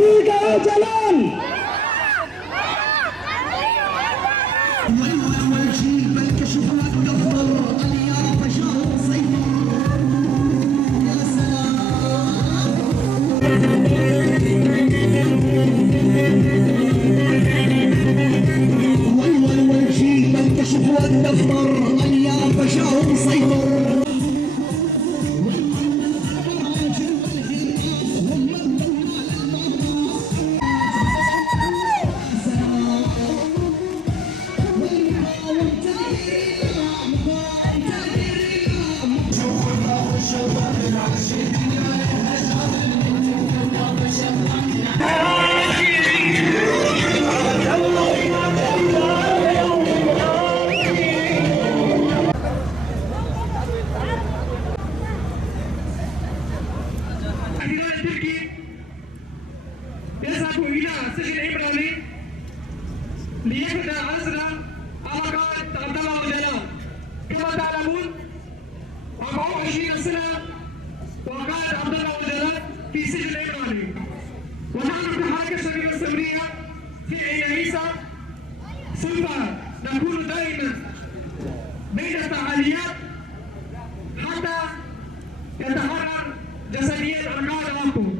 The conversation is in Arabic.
دقيقة يا جلال. والجيل بالكشف والدفتر اليوم فشار سيطر. يا سلام والجيل بالكشف والدفتر اليوم فشار سيطر. يذهب إلى سجن إبرالي ليبدأ عزل علاقات عبد الله وجلال. كما تعلمون 24 سنة وقعت عبد الله وجلال في سجن إبرالي، ونحن كحركة الشبيبة السورية في عين عيسى سوف نكون دائما بين الفعاليات حتى يتحرر جسديا